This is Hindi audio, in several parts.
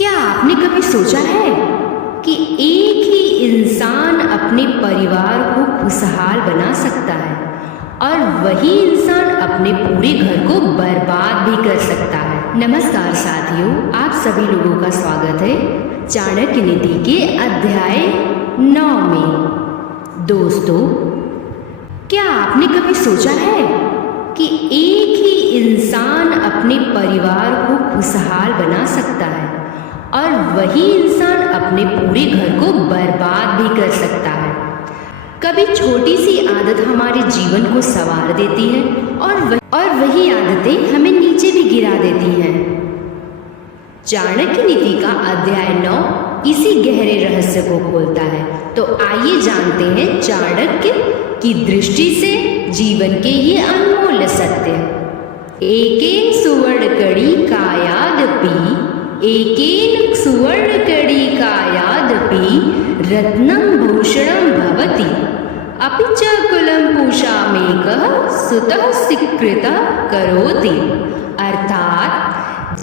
क्या आपने कभी सोचा है कि एक ही इंसान अपने परिवार को खुशहाल बना सकता है और वही इंसान अपने पूरे घर को बर्बाद भी कर सकता है। नमस्कार साथियों, आप सभी लोगों का स्वागत है चाणक्य नीति के अध्याय 9 में। दोस्तों, क्या आपने कभी सोचा है कि एक ही इंसान अपने परिवार को खुशहाल बना सकता है और वही इंसान अपने पूरे घर को बर्बाद भी कर सकता है। कभी छोटी सी आदत हमारे जीवन को संवार देती है और वही आदतें हमें नीचे भी गिरा देती हैं। चाणक्य नीति का अध्याय 9 इसी गहरे रहस्य को खोलता है। तो आइए जानते हैं चाणक्य की दृष्टि से जीवन के ये अनमोल सत्य। एकेन सुवर्ण कड़ी कायादपि एकेन सुवर्ण कड़ी कायादपि रत्नं भूषणं भवति अपि च कुलं पूषामेकः सुतः स्वीकृतः करोति। अर्थात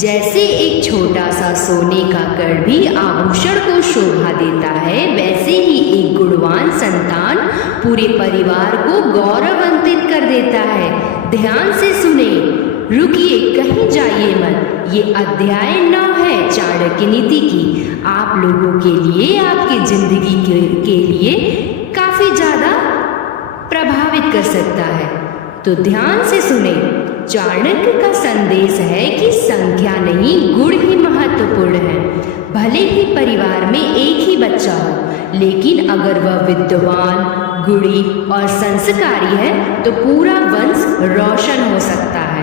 जैसे एक छोटा सा सोने का कड़ भी आभूषण को शोभा देता है, वैसे ही एक गुणवान संतान पूरे परिवार को गौरवान्वित कर देता है। ध्यान से सुने, रुकिए, कहीं जाइए मत। ये अध्याय 9 है चाणक्य नीति की, आप लोगों के लिए, आपकी जिंदगी के लिए काफी ज्यादा प्रभावित कर सकता है। तो ध्यान से सुने। चाणक्य का संदेश है कि संख्या नहीं, गुण ही महत्वपूर्ण है। भले ही परिवार में एक ही बच्चा हो, लेकिन अगर वह विद्वान, गुणी और संस्कारी है तो पूरा वंश रोशन हो सकता है।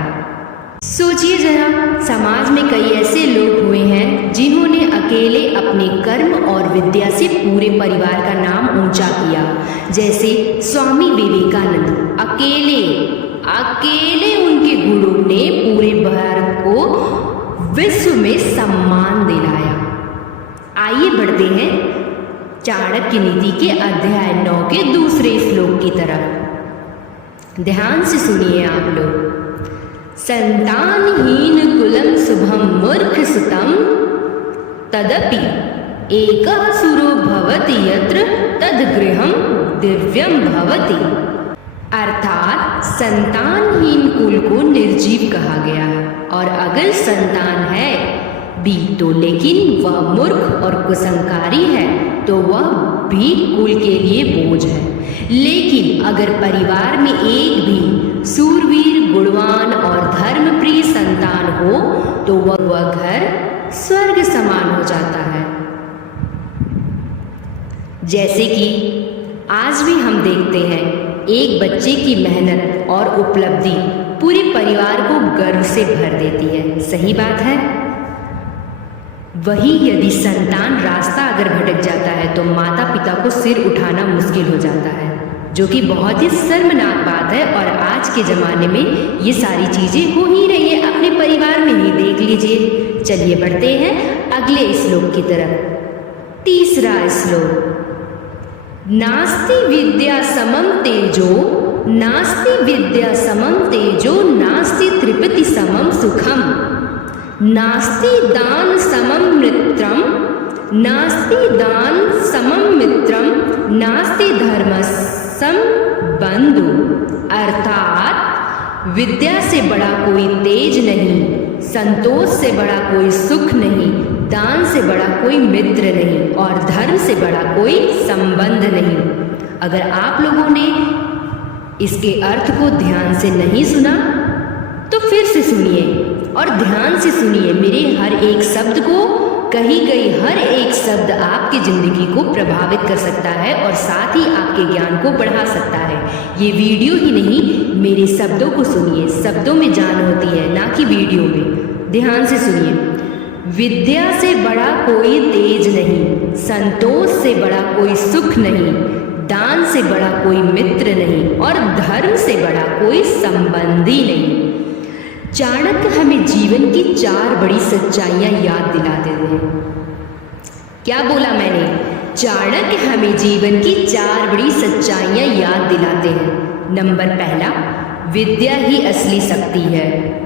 सोचिए जरा, समाज में कई ऐसे लोग हुए हैं जिन्होंने अकेले अपने कर्म और विद्या से पूरे परिवार का नाम ऊंचा किया। जैसे स्वामी विवेकानंद, अकेले उनके गुरु ने पूरे भारत को विश्व में सम्मान दिलाया। आइए बढ़ते हैं चाणक्य नीति के अध्याय 9 के दूसरे श्लोक की तरफ। ध्यान से सुनिए आप लोग। संतानहीन कुलं शुभं मूर्ख सुतं तदपि एकः सुरो भवति यत्र तद्गृहं दिव्यं भवति। अर्थात संतानहीन कुल को निर्जीव कहा गया है, और अगर संतान है भी तो लेकिन वह मूर्ख और कुसंस्कारी है तो वह भी कुल के लिए बोझ है। लेकिन अगर परिवार में एक भी सूरवीर, गुणवान और धर्मप्रिय संतान हो तो वह घर स्वर्ग समान हो जाता है। जैसे कि आज भी हम देखते हैं, एक बच्चे की मेहनत और उपलब्धि पूरे परिवार को गर्व से भर देती है। सही बात है। वही यदि संतान रास्ता अगर भटक जाता है तो माता पिता को सिर उठाना मुश्किल हो जाता है, जो कि बहुत ही शर्मनाक बात है। और आज के ज़माने में ये सारी चीज़ें हो ही रही है, अपने परिवार में ही देख लीजिए। चलिए बढ़ते हैं अगले श्लोक की तरफ। तीसरा श्लोक। नास्ति विद्या समं तेजो, नास्ति विद्या समं तेजो, नास्ति तृप्ति समं सुखम, नास्ति दान समं मित्रम, नास्ति दान समं मित्रम, नास्ति धर्म सम बंधु। अर्थात विद्या से बड़ा कोई तेज नहीं, संतोष से बड़ा कोई सुख नहीं, दान से बड़ा कोई मित्र नहीं और धर्म से बड़ा कोई संबंध नहीं। अगर आप लोगों ने इसके अर्थ को ध्यान से नहीं सुना तो फिर से सुनिए और ध्यान से सुनिए। मेरे हर एक शब्द को, कही गई हर एक शब्द आपकी जिंदगी को प्रभावित कर सकता है और साथ ही आपके ज्ञान को बढ़ा सकता है। ये वीडियो ही नहीं, मेरे शब्दों को सुनिए। शब्दों में जान होती है, ना कि वीडियो में। ध्यान से सुनिए। विद्या से बड़ा कोई तेज नहीं, संतोष से बड़ा कोई सुख नहीं, दान से बड़ा कोई मित्र नहीं और धर्म से बड़ा कोई संबंधी नहीं। चाणक्य हमें जीवन की 4 बड़ी सच्चाइयां याद दिलाते हैं। क्या बोला मैंने? चाणक्य हमें जीवन की 4 बड़ी सच्चाइयां याद दिलाते हैं। नंबर पहला, विद्या ही असली शक्ति है।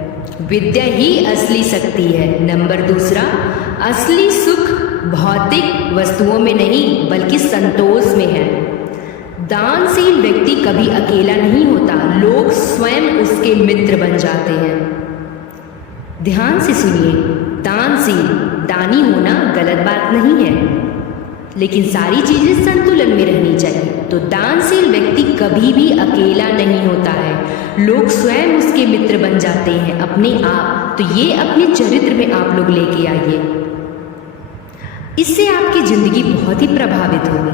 विद्या ही असली शक्ति है। नंबर दूसरा, असली सुख भौतिक वस्तुओं में नहीं बल्कि संतोष में है। दानशील व्यक्ति कभी अकेला नहीं होता, लोग स्वयं उसके मित्र बन जाते हैं। ध्यान से सुनिए, दानशील दानी होना गलत बात नहीं है, लेकिन सारी चीजें संतुलन में रहनी चाहिए। तो दानशील व्यक्ति कभी भी अकेला नहीं होता है, लोग स्वयं उसके मित्र बन जाते हैं अपने आप। तो ये अपने चरित्र में आप लोग लेके आइए, इससे आपकी जिंदगी बहुत ही प्रभावित होगी।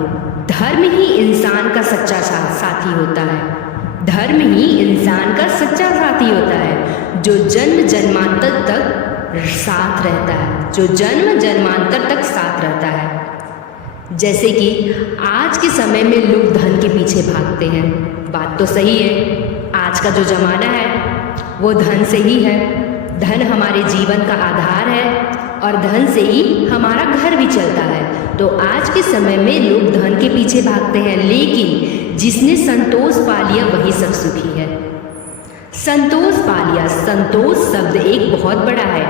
धर्म ही इंसान का सच्चा साथी होता है, धर्म ही इंसान का सच्चा साथी होता है, जो जन्म जन्मांतर तक साथ रहता है, जो जन्म जन्मांतर तक साथ रहता है। जैसे कि आज के समय में लोग धन के पीछे भागते हैं, बात तो सही है, आज का जो जमाना है वो धन से ही है। धन हमारे जीवन का आधार है और धन से ही हमारा घर भी चलता है। तो आज के समय में लोग धन के पीछे भागते हैं, लेकिन जिसने संतोष पा लिया वही सब सुखी है। संतोष पा लिया, संतोष शब्द एक बहुत बड़ा है।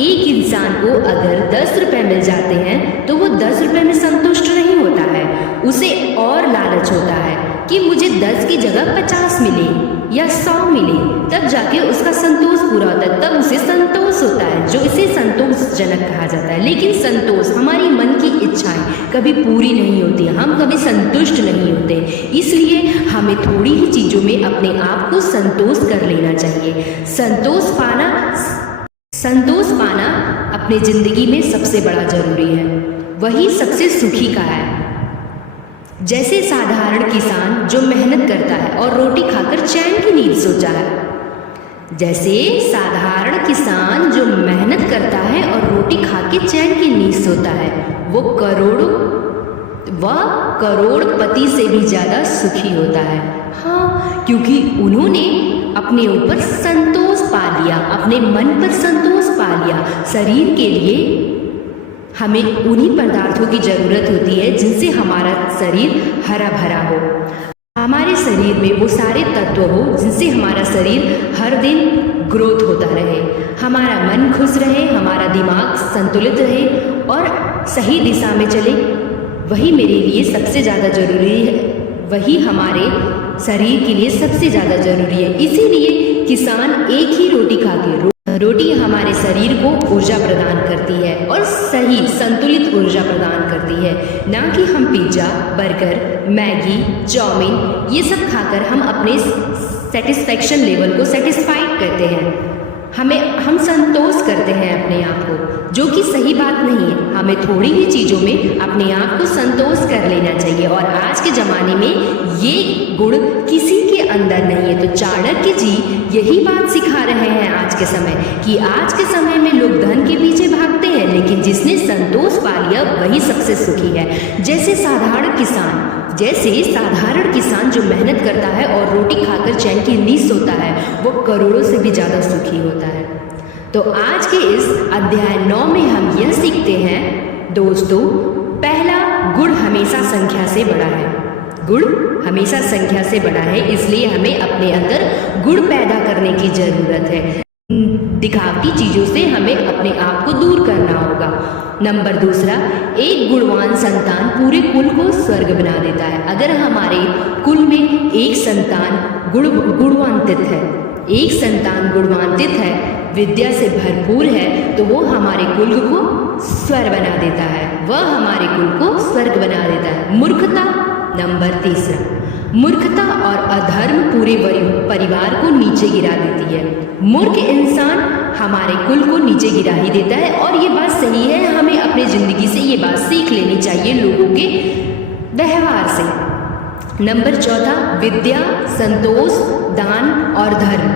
एक इंसान को अगर 10 रुपए मिल जाते हैं तो वो 10 रुपए में संतुष्ट नहीं होता है, उसे और लालच होता है कि मुझे 10 की जगह 50 मिले या 100 मिले, तब जाके उसका संतोष पूरा होता है, तब उसे संतोष होता है, जो इसे संतोषजनक कहा जाता है। लेकिन संतोष हमारी मन की इच्छाएं कभी पूरी नहीं होती, हम कभी संतुष्ट नहीं होते, इसलिए हमें थोड़ी ही चीज़ों में अपने आप को संतोष कर लेना चाहिए। संतोष पाना अपने जिंदगी में सबसे बड़ा जरूरी है, वही सबसे सुखी का है। जैसे साधारण किसान जो मेहनत करता है और रोटी खाकर चैन की नींद सो जाए, जैसे साधारण किसान जो मेहनत करता है और रोटी खा के चैन की नींद सोता है, वो करोड़पति से भी ज़्यादा सुखी होता है। हाँ, क्योंकि उन्होंने अपने ऊपर संतोष पा लिया, अपने मन पर संतोष पा लिया। शरीर के लिए हमें उन्हीं पदार्थों की ज़रूरत होती है जिनसे हमारा शरीर हरा भरा हो, हमारे शरीर में वो सारे तत्व हो जिनसे हमारा शरीर हर दिन ग्रोथ होता रहे, हमारा मन खुश रहे, हमारा दिमाग संतुलित रहे और सही दिशा में चले। वही मेरे लिए सबसे ज़्यादा ज़रूरी है, वही हमारे शरीर के लिए सबसे ज़्यादा ज़रूरी है। इसीलिए किसान एक ही रोटी खा के, रोटी हमारे शरीर को ऊर्जा प्रदान करती है और सही संतुलित ऊर्जा प्रदान करती है, ना कि हम पिज्ज़ा, बर्गर, मैगी, चाउमीन ये सब खाकर हम अपने सेटिस्फैक्शन लेवल को सेटिस्फाइड करते हैं, हम संतोष करते हैं अपने आप को, जो कि सही बात नहीं है। हमें थोड़ी ही चीज़ों में अपने आप को संतोष कर लेना चाहिए और आज के ज़माने में ये गुण किसी के अंदर नहीं है। तो चाणक्य जी यही बात सिखा रहे हैं आज के समय, कि आज के समय में लोग धन के पीछे भागते हैं, लेकिन जिसने संतोष पा लिया वही सबसे सुखी है। जैसे साधारण किसान जो मेहनत करता है और रोटी खाकर चैन की नींद सोता है, वो करोड़ों से भी ज़्यादा सुखी होता है। तो आज के इस अध्याय 9 में हम यह सीखते हैं दोस्तों, पहला, गुण हमेशा संख्या से बड़ा है। गुण हमेशा संख्या से बड़ा है, इसलिए हमें अपने अंदर गुण पैदा करने की ज़रूरत है। दिखावटी चीज़ों से हमें अपने आप को दूर करना होगा। नंबर दूसरा, एक गुणवान संतान पूरे कुल को स्वर्ग बना देता है। अगर हमारे कुल में एक संतान गुणवान्वित है, एक संतान गुणवान्वित है, विद्या से भरपूर है, तो वो हमारे कुल को स्वर्ग बना देता है, वह हमारे कुल को स्वर्ग बना देता है। मूर्खता, नंबर तीसरा, मूर्खता और अधर्म पूरे परिवार को नीचे गिरा देती है। मूर्ख इंसान हमारे कुल को नीचे गिरा ही देता है और ये बात सही है, हमें अपनी ज़िंदगी से ये बात सीख लेनी चाहिए लोगों के व्यवहार से। नंबर चौथा, विद्या, संतोष, दान और धर्म,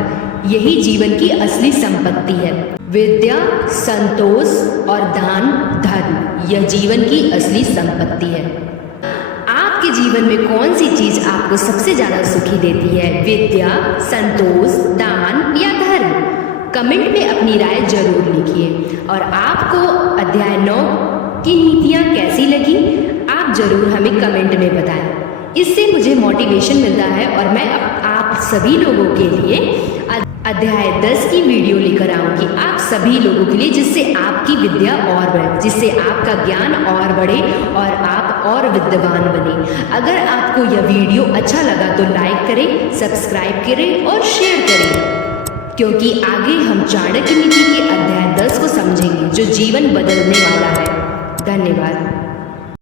यही जीवन की असली संपत्ति है। विद्या, संतोष और दान, धर्म, यह जीवन की असली संपत्ति है। आपके जीवन में कौन सी चीज़ आपको सबसे ज़्यादा सुखी देती है? विद्या, संतोष, दान या धर्म? कमेंट में अपनी राय जरूर लिखिए और आपको अध्याय 9 की नीतियाँ कैसी लगी आप जरूर हमें कमेंट में बताएं। इससे मुझे मोटिवेशन मिलता है और मैं आप सभी लोगों के लिए अध्याय 10 की वीडियो लेकर आऊंगी आप सभी लोगों के लिए, जिससे आपकी विद्या और बढ़े, जिससे आपका ज्ञान और बढ़े और आप और विद्वान बने। अगर आपको यह वीडियो अच्छा लगा तो लाइक करें, सब्सक्राइब करें और शेयर करें, क्योंकि आगे हम चाणक्य नीति के अध्याय 10 को समझेंगे जो जीवन बदलने वाला है। धन्यवाद।